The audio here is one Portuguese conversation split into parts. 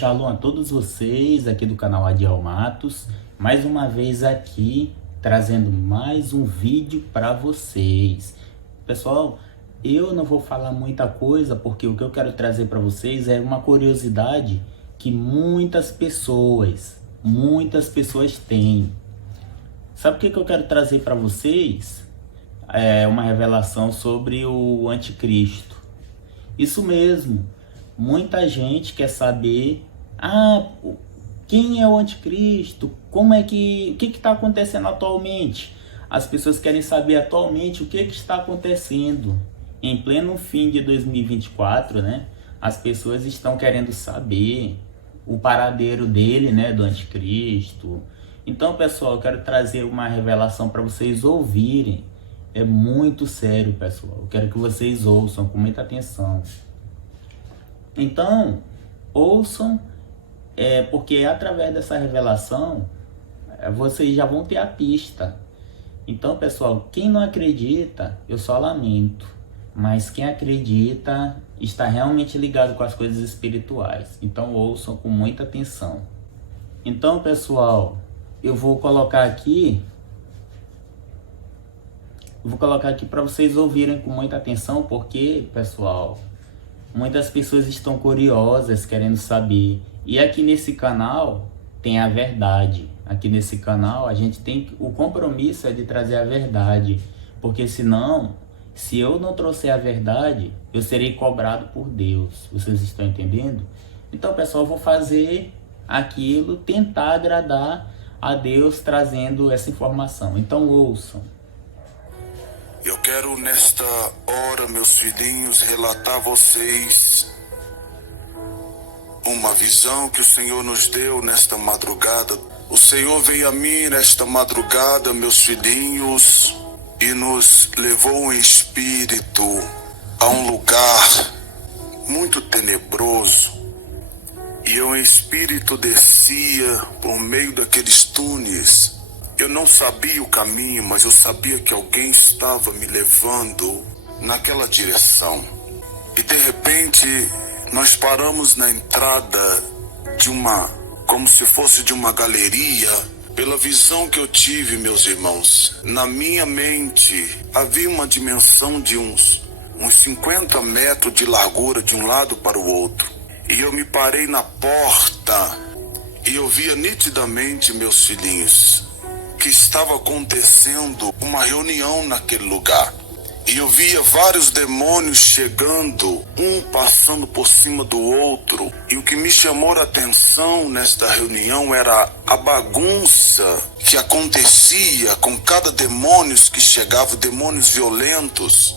Shalom a todos vocês aqui do canal Adiel Matos, mais uma vez aqui trazendo mais um vídeo para vocês. Pessoal, eu não vou falar muita coisa porque o que eu quero trazer para vocês é uma curiosidade que muitas pessoas têm. Sabe o que eu quero trazer para vocês? É uma revelação sobre o anticristo. Isso mesmo. Muita gente quer saber, quem é o anticristo? O que está acontecendo atualmente? As pessoas querem saber atualmente o que está acontecendo. Em pleno fim de 2024, né? As pessoas estão querendo saber o paradeiro dele, né? Do anticristo. Então, pessoal, eu quero trazer uma revelação para vocês ouvirem. É muito sério, pessoal. Eu quero que vocês ouçam com muita atenção. Então, ouçam, porque através dessa revelação, vocês já vão ter a pista. Então, pessoal, quem não acredita, eu só lamento. Mas quem acredita está realmente ligado com as coisas espirituais. Então, ouçam com muita atenção. Então, pessoal, eu vou colocar aqui para vocês ouvirem com muita atenção, porque, pessoal, muitas pessoas estão curiosas, querendo saber. E aqui nesse canal tem a verdade. Aqui nesse canal a gente tem o compromisso de trazer a verdade. Porque senão, se eu não trouxer a verdade, eu serei cobrado por Deus. Vocês estão entendendo? Então, pessoal, eu vou fazer aquilo, tentar agradar a Deus trazendo essa informação. Então, ouçam. Eu quero nesta hora, meus filhinhos, relatar a vocês uma visão que o Senhor nos deu nesta madrugada. O Senhor veio a mim nesta madrugada, meus filhinhos, e nos levou em espírito a um lugar muito tenebroso. E eu em espírito descia por meio daqueles túneis. Eu não sabia o caminho, mas eu sabia que alguém estava me levando naquela direção. E de repente, nós paramos na entrada de como se fosse de uma galeria. Pela visão que eu tive, meus irmãos, na minha mente havia uma dimensão de uns 50 metros de largura de um lado para o outro. E eu me parei na porta e eu via nitidamente, meus filhinhos, que estava acontecendo uma reunião naquele lugar. E eu via vários demônios chegando, um passando por cima do outro. E o que me chamou a atenção nesta reunião era a bagunça que acontecia com cada demônio que chegava, demônios violentos.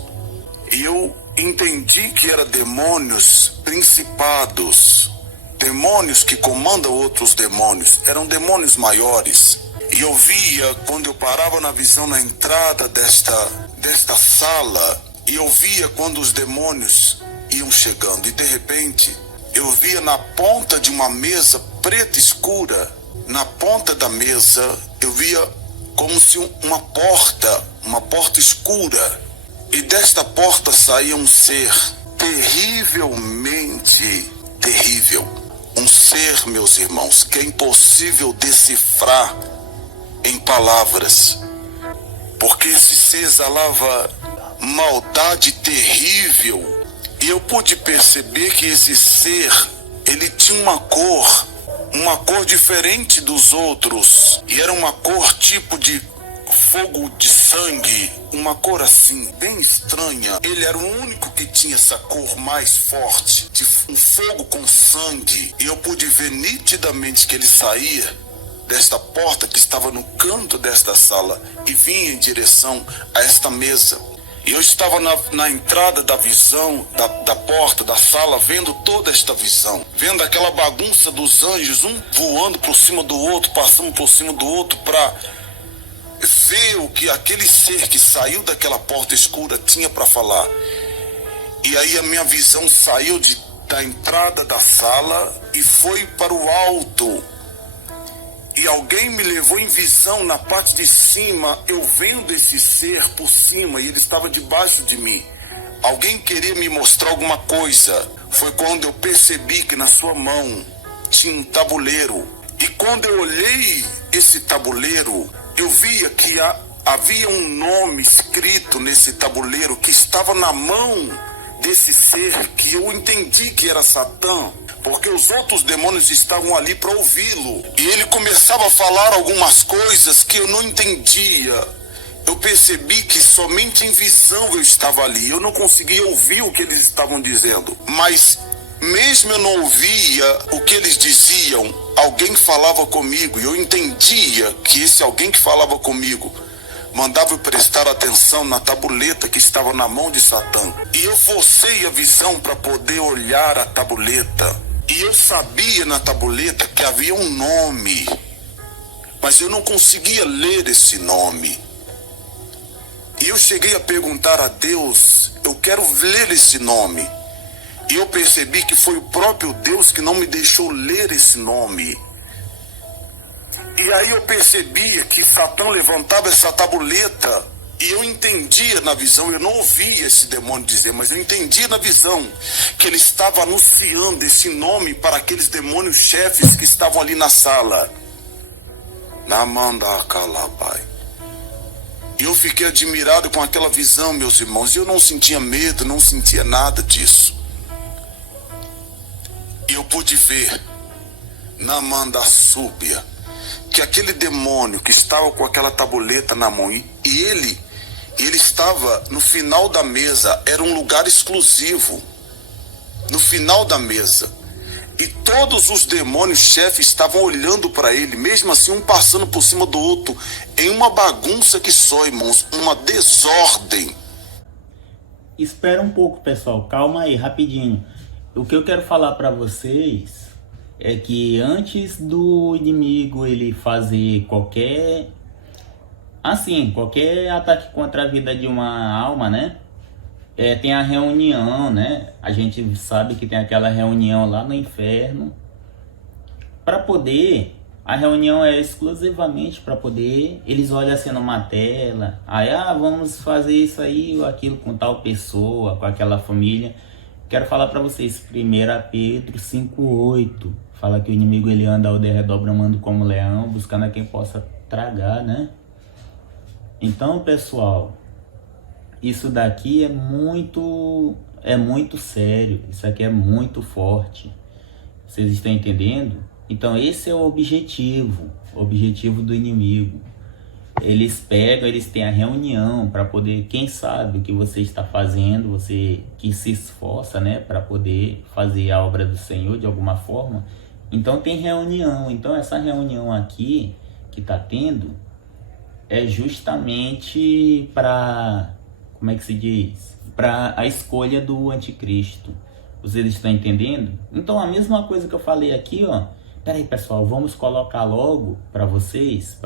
E eu entendi que eram demônios principados, demônios que comandam outros demônios, eram demônios maiores. E eu via, quando eu parava na visão na entrada desta sala, e eu via quando os demônios iam chegando. E de repente, eu via na ponta de uma mesa preta escura, na ponta da mesa, eu via como se uma porta escura. E desta porta saía um ser terrivelmente terrível. Um ser, meus irmãos, que é impossível decifrar em palavras, porque esse ser exalava maldade terrível. E eu pude perceber que esse ser, ele tinha uma cor diferente dos outros, e era uma cor tipo de fogo de sangue, uma cor assim, bem estranha. Ele era o único que tinha essa cor mais forte, de um fogo com sangue, e eu pude ver nitidamente que ele saía desta porta que estava no canto desta sala e vinha em direção a esta mesa. E eu estava na entrada da visão, da porta, da sala, vendo toda esta visão, vendo aquela bagunça dos anjos, um voando por cima do outro, passando por cima do outro, para ver o que aquele ser que saiu daquela porta escura tinha para falar. E aí a minha visão saiu da entrada da sala e foi para o alto. E alguém me levou em visão na parte de cima, eu vendo esse ser por cima, e ele estava debaixo de mim. Alguém queria me mostrar alguma coisa. Foi quando eu percebi que na sua mão tinha um tabuleiro. E quando eu olhei esse tabuleiro, eu via que havia um nome escrito nesse tabuleiro que estava na mão desse ser, que eu entendi que era Satã, porque os outros demônios estavam ali para ouvi-lo. E ele começava a falar algumas coisas que eu não entendia. Eu percebi que somente em visão eu estava ali. Eu não conseguia ouvir o que eles estavam dizendo. Mas mesmo eu não ouvia o que eles diziam, alguém falava comigo. E eu entendia que esse alguém que falava comigo mandava eu prestar atenção na tabuleta que estava na mão de Satã. E eu forcei a visão para poder olhar a tabuleta. E eu sabia na tabuleta que havia um nome, mas eu não conseguia ler esse nome. E eu cheguei a perguntar a Deus, eu quero ler esse nome. E eu percebi que foi o próprio Deus que não me deixou ler esse nome. E aí eu percebia que Satã levantava essa tabuleta e eu entendia na visão, eu não ouvia esse demônio dizer, mas eu entendia na visão que ele estava anunciando esse nome para aqueles demônios chefes que estavam ali na sala. Namanda Kalabai. E eu fiquei admirado com aquela visão, meus irmãos, e eu não sentia medo, não sentia nada disso. E eu pude ver Namanda Súbia, que aquele demônio que estava com aquela tabuleta na mão, e ele estava no final da mesa, era um lugar exclusivo, no final da mesa, e todos os demônios chefes estavam olhando para ele, mesmo assim um passando por cima do outro, em uma bagunça que só, irmãos, uma desordem. Espera um pouco, pessoal, calma aí, rapidinho. O que eu quero falar para vocês é que antes do inimigo ele fazer qualquer ataque contra a vida de uma alma, né? Tem a reunião, né? A gente sabe que tem aquela reunião lá no inferno. A reunião é exclusivamente para poder, eles olham assim numa tela, aí, vamos fazer isso aí ou aquilo com tal pessoa, com aquela família. Quero falar para vocês, 1 Pedro 5,8, fala que o inimigo ele anda ao derredor bramando como leão, buscando a quem possa tragar, né? Então, pessoal, isso daqui é muito sério, isso aqui é muito forte. Vocês estão entendendo? Então, esse é o objetivo do inimigo. Eles têm a reunião para poder, quem sabe o que você está fazendo, você que se esforça, né, para poder fazer a obra do Senhor de alguma forma. Então tem reunião. Então essa reunião aqui que está tendo é justamente para, como é que se diz? Para a escolha do anticristo. Vocês estão entendendo? Então a mesma coisa que eu falei aqui, ó. Peraí, pessoal, vamos colocar logo para vocês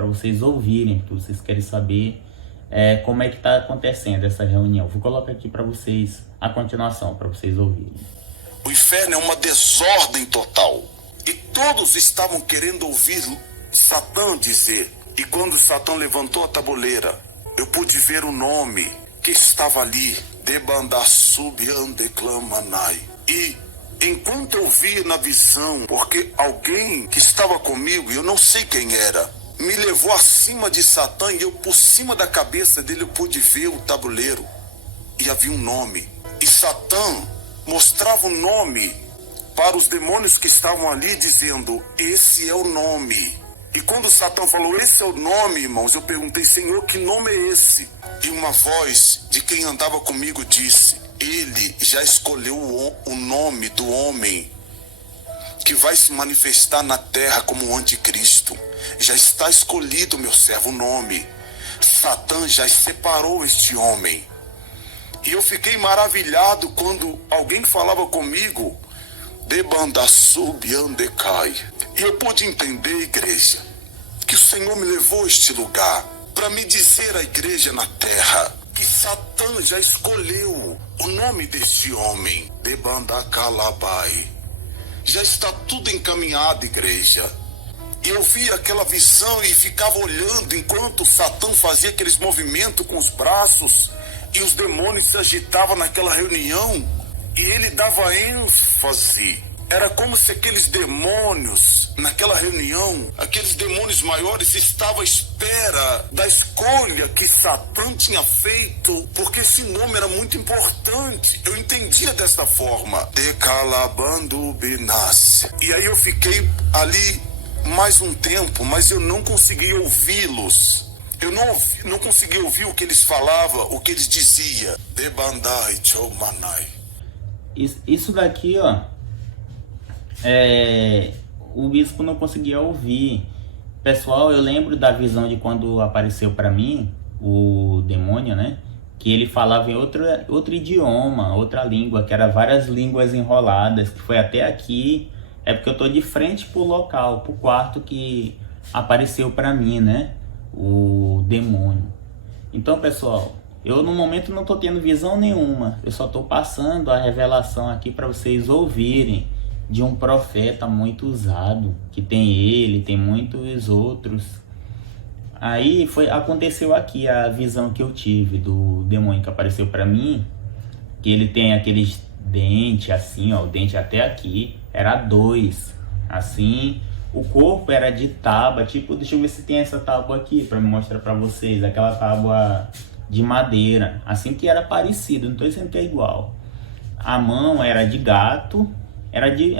ouvirem, porque vocês querem saber como é que está acontecendo essa reunião. Vou colocar aqui para vocês a continuação, para vocês ouvirem. O inferno é uma desordem total. E todos estavam querendo ouvir Satã dizer. E quando Satã levantou a tabuleira, eu pude ver o nome que estava ali. Debandassubiandeclamanai. E enquanto eu via na visão, porque alguém que estava comigo, eu não sei quem era, me levou acima de Satã e eu por cima da cabeça dele eu pude ver o tabuleiro. E havia um nome. E Satã mostrava o nome para os demônios que estavam ali, dizendo, esse é o nome. E quando Satã falou, esse é o nome, irmãos, eu perguntei, Senhor, que nome é esse? E uma voz de quem andava comigo disse, ele já escolheu o nome do homem que vai se manifestar na terra como o anticristo. Já está escolhido, meu servo, o nome. Satã já separou este homem. E eu fiquei maravilhado quando alguém falava comigo, Debandassubiandecai. E eu pude entender, igreja, que o Senhor me levou a este lugar para me dizer à igreja na terra que Satã já escolheu o nome deste homem, Debandacalabai. Já está tudo encaminhado, igreja. E eu via aquela visão e ficava olhando enquanto Satã fazia aqueles movimentos com os braços e os demônios se agitavam naquela reunião. E ele dava ênfase Era como se aqueles demônios, naquela reunião, aqueles demônios maiores estavam à espera da escolha que Satã tinha feito, porque esse nome era muito importante. Eu entendia dessa forma. Decalabando Binas. E aí eu fiquei ali mais um tempo, mas eu não conseguia ouvi-los. Eu não conseguia ouvir o que eles falavam, o que eles diziam. Debandai Chomanai. Isso daqui, ó, o bispo não conseguia ouvir. Pessoal, eu lembro da visão de quando apareceu para mim o demônio, né? Que ele falava em outro idioma, outra língua, que era várias línguas enroladas, que foi até aqui. É porque eu tô de frente pro local, pro quarto que apareceu para mim, né? O demônio. Então, pessoal, eu no momento não tô tendo visão nenhuma. Eu só tô passando a revelação aqui para vocês ouvirem de um profeta muito usado, que tem ele, tem muitos outros. Aí aconteceu aqui a visão que eu tive do demônio que apareceu para mim, que ele tem aqueles dentes assim, ó, o dente até aqui, era 2, assim. O corpo era de tábua, tipo, deixa eu ver se tem essa tábua aqui para me mostrar para vocês, aquela tábua de madeira, assim, que era parecido, não tô dizendo que é igual. A mão era de gato, era de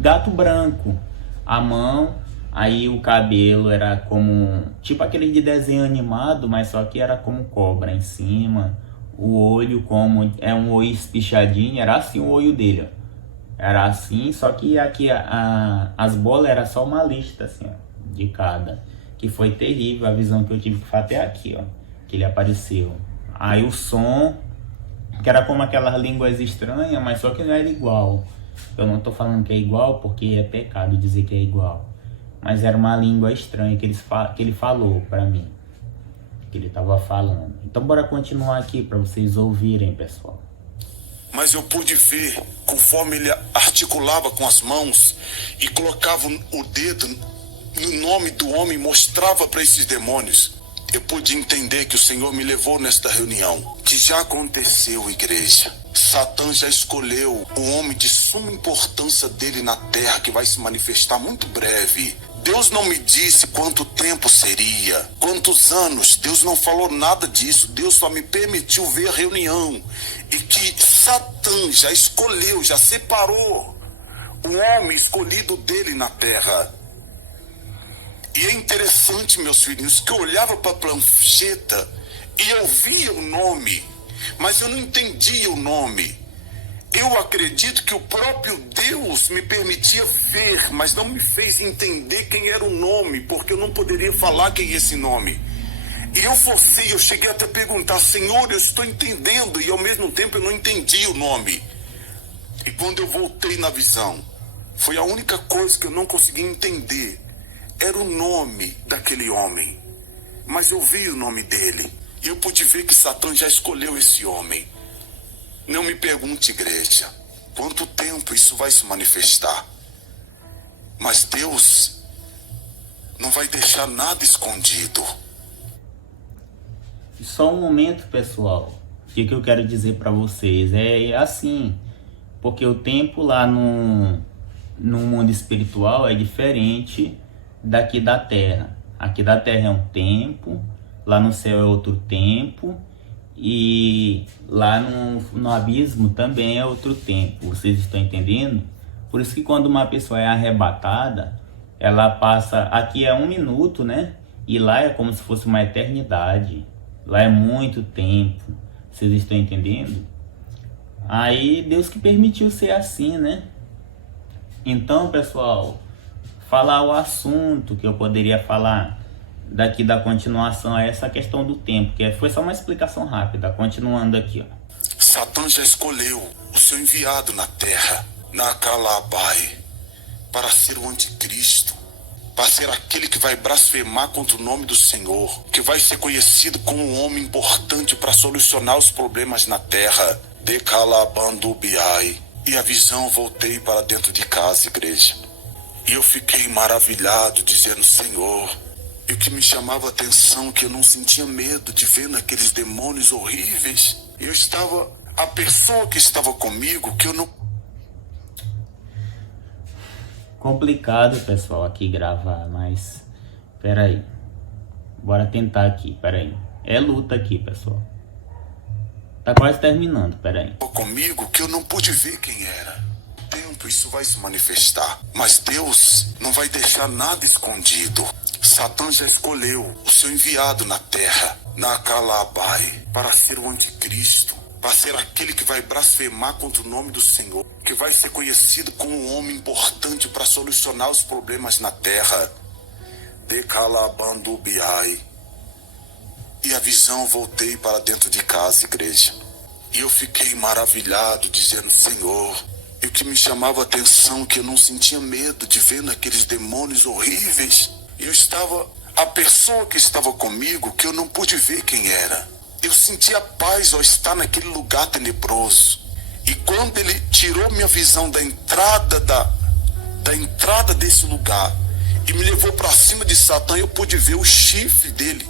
gato branco, a mão. Aí o cabelo era como, tipo aquele de desenho animado, mas só que era como cobra em cima. O olho como, é um olho espichadinho, era assim o olho dele, ó. Era assim, só que aqui as bolas era só uma lista assim, ó, de cada. Que foi terrível a visão que eu tive, que foi até aqui, ó, que ele apareceu. Aí o som, que era como aquelas línguas estranhas, mas só que não era igual. Eu não tô falando que é igual porque é pecado dizer que é igual. Mas era uma língua estranha que ele falou pra mim, que ele tava falando. Então bora continuar aqui para vocês ouvirem, pessoal. Mas eu pude ver, conforme ele articulava com as mãos e colocava o dedo no nome do homem, mostrava para esses demônios. Eu pude entender que o Senhor me levou nesta reunião, que já aconteceu, igreja. Satã já escolheu o homem de suma importância dele na terra, que vai se manifestar muito breve. Deus não me disse quanto tempo seria, quantos anos. Deus não falou nada disso. Deus só me permitiu ver a reunião. E que Satã já escolheu, já separou o homem escolhido dele na terra. E é interessante, meus filhinhos, que eu olhava para a plancheta e eu via o nome, mas eu não entendia o nome. Eu acredito que o próprio Deus me permitia ver, mas não me fez entender quem era o nome, porque eu não poderia falar quem é esse nome. E eu cheguei até a perguntar, Senhor, eu estou entendendo, e ao mesmo tempo eu não entendi o nome. E quando eu voltei na visão, foi a única coisa que eu não consegui entender, era o nome daquele homem. Mas eu vi o nome dele, e eu pude ver que Satã já escolheu esse homem. Não me pergunte, igreja, quanto tempo isso vai se manifestar. Mas Deus não vai deixar nada escondido. Só um momento, pessoal. O que eu quero dizer para vocês é assim, porque o tempo lá no mundo espiritual é diferente daqui da Terra. Aqui da Terra é um tempo, lá no céu é outro tempo, e lá no abismo também é outro tempo. Vocês estão entendendo? Por isso que quando uma pessoa é arrebatada, ela passa, aqui é 1 minuto, né? E lá é como se fosse uma eternidade. Lá é muito tempo. Vocês estão entendendo? Aí Deus que permitiu ser assim, né? Então, pessoal, falar o assunto que eu poderia falar daqui da continuação a essa questão do tempo, que foi só uma explicação rápida, continuando aqui, ó. Satã já escolheu o seu enviado na terra, na Calabai, para ser o anticristo, para ser aquele que vai blasfemar contra o nome do Senhor, que vai ser conhecido como um homem importante para solucionar os problemas na terra. De Calabandubiai. E a visão, voltei para dentro de casa, igreja. E eu fiquei maravilhado, dizendo, Senhor. E o que me chamava a atenção, que eu não sentia medo de ver naqueles demônios horríveis. A pessoa que estava comigo, que eu não... complicado, pessoal, aqui gravar, mas pera aí. Bora tentar aqui, pera aí. É luta aqui, pessoal. Tá quase terminando, pera aí. Comigo que eu não pude ver quem era. Tempo isso vai se manifestar, mas Deus não vai deixar nada escondido. Satã já escolheu o seu enviado na terra, na Calabai, para ser o anticristo, para ser aquele que vai blasfemar contra o nome do Senhor, que vai ser conhecido como um homem importante para solucionar os problemas na terra. De Calabandubiai. E a visão, voltei para dentro de casa, igreja. E eu fiquei maravilhado, dizendo, Senhor, e o que me chamava a atenção, que eu não sentia medo de ver aqueles demônios horríveis. Eu estava, a pessoa que estava comigo, que eu não pude ver quem era. Eu sentia paz ao estar naquele lugar tenebroso. E quando ele tirou minha visão da entrada desse lugar e me levou para cima de Satã, eu pude ver o chifre dele.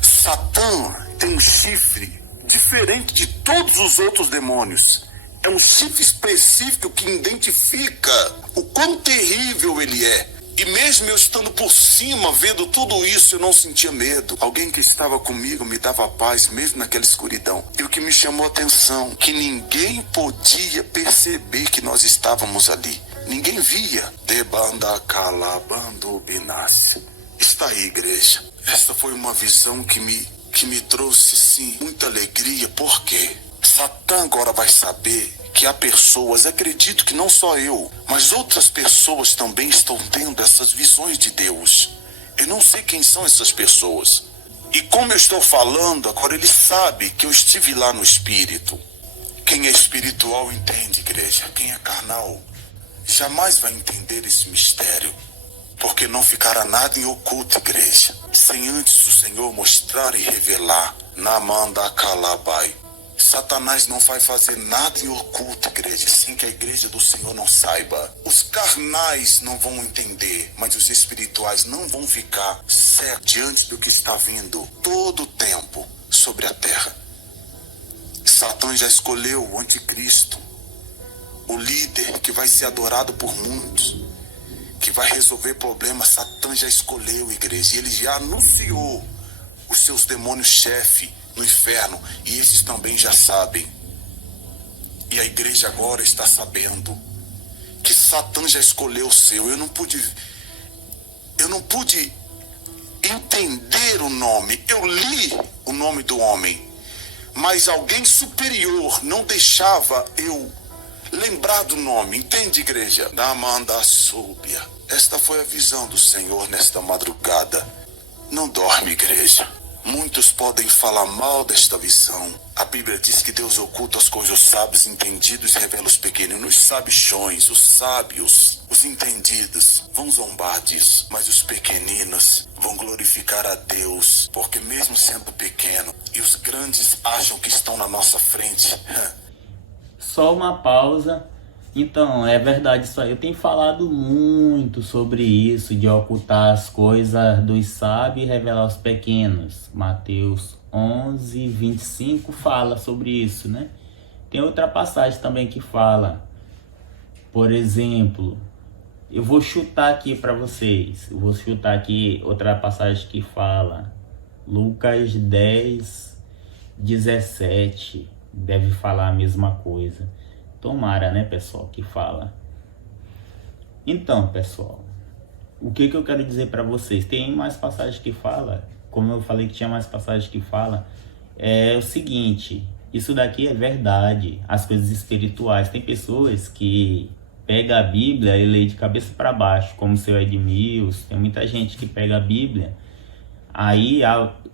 Satã tem um chifre diferente de todos os outros demônios. É um chifre específico que identifica o quão terrível ele é. E mesmo eu estando por cima, vendo tudo isso, eu não sentia medo. Alguém que estava comigo me dava paz, mesmo naquela escuridão. E o que me chamou a atenção, que ninguém podia perceber que nós estávamos ali. Ninguém via. Debanda calabando binassi. Está aí, igreja. Esta foi uma visão que me trouxe, sim, muita alegria. Por quê? Satã agora vai saber que há pessoas, acredito que não só eu, mas outras pessoas também estão tendo essas visões de Deus. Eu não sei quem são essas pessoas. E como eu estou falando, agora ele sabe que eu estive lá no Espírito. Quem é espiritual entende, igreja. Quem é carnal jamais vai entender esse mistério. Porque não ficará nada em oculto, igreja, sem antes o Senhor mostrar e revelar. Namanda Calabai. Satanás não vai fazer nada em oculto, igreja, sem que a igreja do Senhor não saiba. Os carnais não vão entender, mas os espirituais não vão ficar cegos diante do que está vindo todo o tempo sobre a terra. Satã já escolheu o anticristo, o líder que vai ser adorado por muitos, que vai resolver problemas. Satã já escolheu, igreja, e ele já anunciou os seus demônios-chefe no inferno, e esses também já sabem. E a igreja agora está sabendo que Satã já escolheu o seu. Eu não pude entender o nome. Eu li o nome do homem, mas alguém superior não deixava eu lembrar do nome. Entende, igreja? Namanda súbia. Esta foi a visão do Senhor nesta madrugada. Não dorme, igreja. Muitos podem falar mal desta visão. A Bíblia diz que Deus oculta as coisas, os sábios entendidos revela os pequeninos. Os sabichões, os sábios, os entendidos vão zombar disso, mas os pequeninos vão glorificar a Deus, porque mesmo sendo pequeno, e os grandes acham que estão na nossa frente. Só uma pausa. Então, é verdade isso aí. Eu tenho falado muito sobre isso, de ocultar as coisas dos sábios e revelar aos pequenos. Mateus 11, 25 fala sobre isso, né? Tem outra passagem também que fala. Por exemplo, eu vou chutar aqui para vocês. Eu vou chutar aqui outra passagem que fala. Lucas 10, 17. Deve falar a mesma coisa. Tomara, né, pessoal, que fala. Então, pessoal, o que eu quero dizer para vocês? Tem mais passagens que fala, como eu falei que tinha mais passagens que fala, é o seguinte, isso daqui é verdade, as coisas espirituais. Tem pessoas que pegam a Bíblia e lê de cabeça para baixo, como o seu Edmilson. Tem muita gente que pega a Bíblia, aí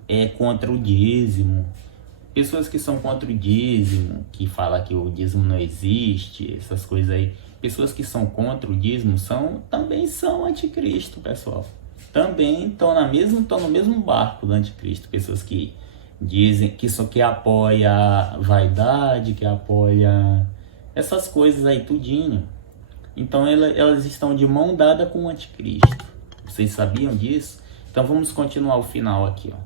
é contra o dízimo. Pessoas que são contra o dízimo, que falam que o dízimo não existe, essas coisas aí. Pessoas que são contra o dízimo também são anticristo, pessoal. Também estão no mesmo barco do anticristo. Pessoas que dizem que só que apoia a vaidade, que apoia essas coisas aí, tudinho. Então elas estão de mão dada com o anticristo. Vocês sabiam disso? Então vamos continuar o final aqui, ó.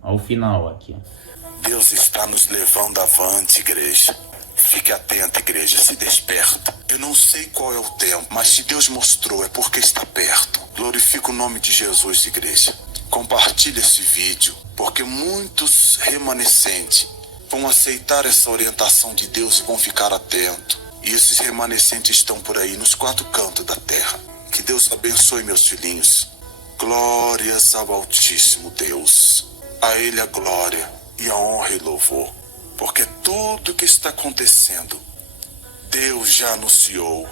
Ao final aqui, ó. Deus está nos levando avante, igreja. Fique atenta, igreja, se desperta. Eu não sei qual é o tempo, mas se Deus mostrou é porque está perto. Glorifica o nome de Jesus, igreja. Compartilhe esse vídeo, porque muitos remanescentes vão aceitar essa orientação de Deus e vão ficar atentos. E esses remanescentes estão por aí, nos 4 cantos da terra. Que Deus abençoe, meus filhinhos. Glórias ao Altíssimo Deus. A Ele a glória e a honra e louvor. Porque tudo que está acontecendo, Deus já anunciou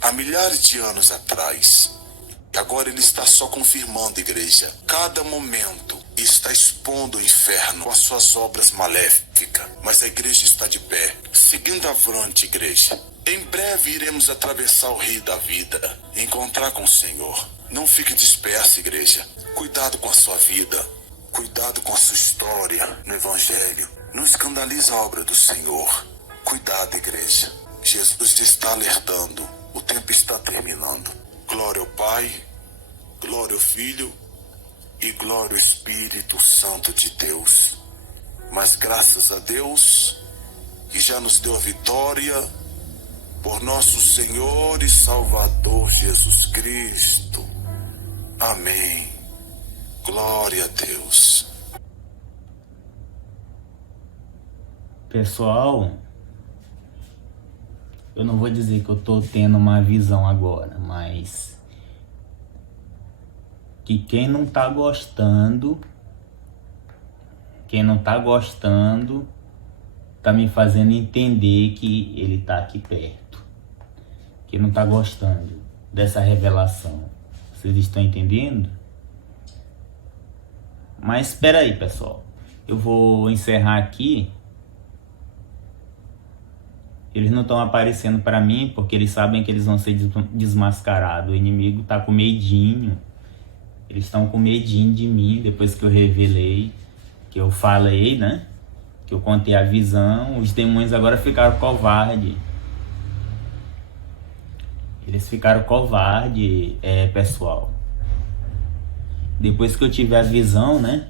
há milhares de anos atrás. E agora Ele está só confirmando, igreja. Cada momento está expondo o inferno com as suas obras maléficas. Mas a igreja está de pé, seguindo avante, igreja. Em breve iremos atravessar o rio da vida e encontrar com o Senhor. Não fique disperso, igreja. Cuidado com a sua vida. Cuidado com a sua história no Evangelho. Não escandalize a obra do Senhor. Cuidado, igreja. Jesus está alertando. O tempo está terminando. Glória ao Pai, glória ao Filho e glória ao Espírito Santo de Deus. Mas graças a Deus, que já nos deu a vitória por nosso Senhor e Salvador Jesus Cristo. Amém. Glória a Deus. Pessoal, eu não vou dizer que eu tô tendo uma visão agora, mas que quem não tá gostando tá me fazendo entender que ele tá aqui perto. Quem não tá gostando dessa revelação, vocês estão entendendo? Mas espera aí, pessoal, eu vou encerrar aqui. Eles não estão aparecendo para mim porque eles sabem que eles vão ser desmascarados. O inimigo tá com medinho. Eles estão com medinho de mim depois que eu revelei, que eu falei, né? Que eu contei a visão. Os demônios agora ficaram covardes. Eles ficaram covardes, pessoal. Depois que eu tive a visão, né?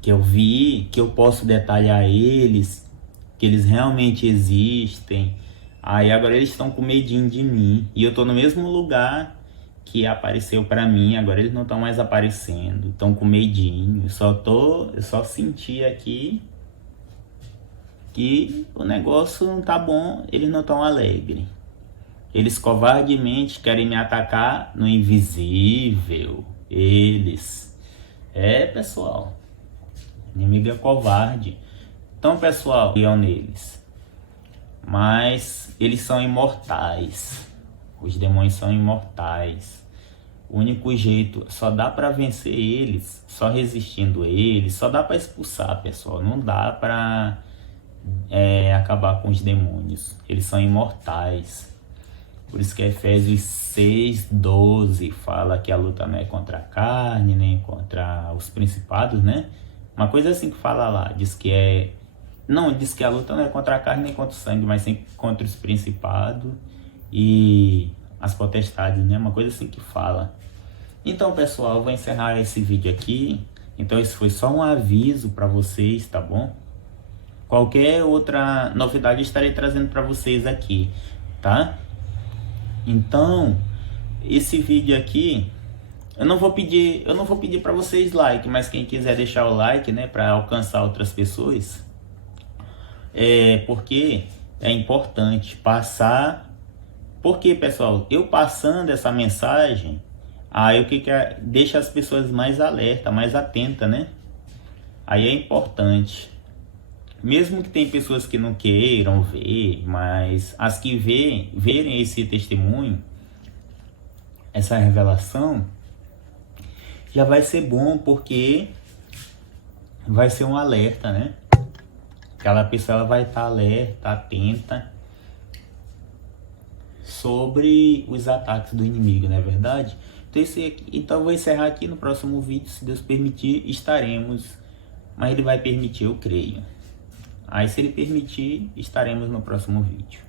Que eu vi, que eu posso detalhar eles, que eles realmente existem. Aí agora eles estão com medinho de mim. E eu tô no mesmo lugar que apareceu pra mim. Agora eles não estão mais aparecendo. Estão com medinho. Eu só senti aqui que o negócio não tá bom. Eles não estão alegres. Eles covardemente querem me atacar no invisível. Eles. Pessoal. O inimigo é covarde. Então, pessoal, criam neles. Mas eles são imortais. Os demônios são imortais. O único jeito, só dá para vencer eles, só resistindo eles, só dá para expulsar, pessoal. Não dá para acabar com os demônios. Eles são imortais. Por isso que Efésios 6:12 fala que a luta não é contra a carne, nem contra os principados, né? Uma coisa assim que fala lá, diz que a luta não é contra a carne nem contra o sangue, mas sim contra os principados e as potestades, né? Uma coisa assim que fala. Então, pessoal, eu vou encerrar esse vídeo aqui. Então, isso foi só um aviso para vocês, tá bom? Qualquer outra novidade eu estarei trazendo para vocês aqui, tá? Então, esse vídeo aqui, eu não vou pedir para vocês like, mas quem quiser deixar o like, né, para alcançar outras pessoas, porque é importante passar. Porque, pessoal, eu passando essa mensagem, aí o que deixa as pessoas mais alerta, mais atenta, né? Aí é importante. Mesmo que tem pessoas que não queiram ver, mas as que verem esse testemunho, essa revelação, já vai ser bom, porque vai ser um alerta, né? Aquela pessoa, ela vai estar alerta, atenta sobre os ataques do inimigo, não é verdade? Então eu vou encerrar aqui. No próximo vídeo, se Deus permitir, estaremos. Mas Ele vai permitir, eu creio. Aí, se Ele permitir, estaremos no próximo vídeo.